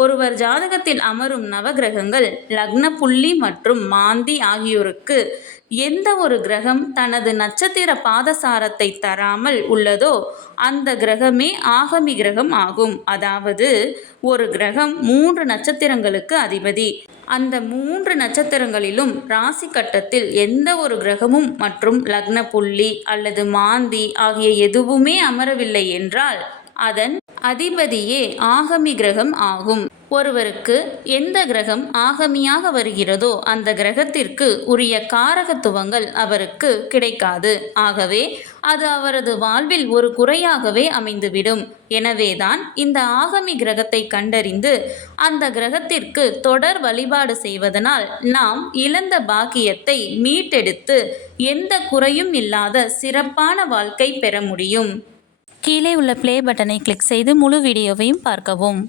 ஒருவர் ஜாதகத்தில் அமரும் நவகிரகங்கள் லக்ன புள்ளி மற்றும் மாந்தி ஆகியோருக்கு எந்த ஒரு கிரகம் தனது நட்சத்திர பாதசாரத்தை தராமல் உள்ளதோ அந்த கிரகமே ஆகமி கிரகம் ஆகும். அதாவது ஒரு கிரகம் மூன்று நட்சத்திரங்களுக்கு அதிபதி. அந்த மூன்று நட்சத்திரங்களிலும் ராசி கட்டத்தில் எந்த ஒரு கிரகமும் மற்றும் லக்ன புள்ளி அல்லது மாந்தி ஆகிய எதுவுமே அமரவில்லை என்றால் அதன் அதிபதியே ஆகமி கிரகம் ஆகும். ஒருவருக்கு எந்த கிரகம் ஆகமியாக வருகிறதோ அந்த கிரகத்திற்கு உரிய காரகத்துவங்கள் அவருக்கு கிடைக்காது. ஆகவே அது அவரது வாழ்வில் ஒரு குறையாகவே அமைந்துவிடும். எனவேதான் இந்த ஆகமி கிரகத்தை கண்டறிந்து அந்த கிரகத்திற்கு தொடர் வழிபாடு செய்வதனால் நாம் இழந்த பாக்கியத்தை மீட்டெடுத்து எந்த குறையும் இல்லாத சிறப்பான வாழ்க்கை பெற முடியும். கீழே உள்ள ப்ளே பட்டனை கிளிக் செய்து முழு வீடியோவையும் பார்க்கவும்.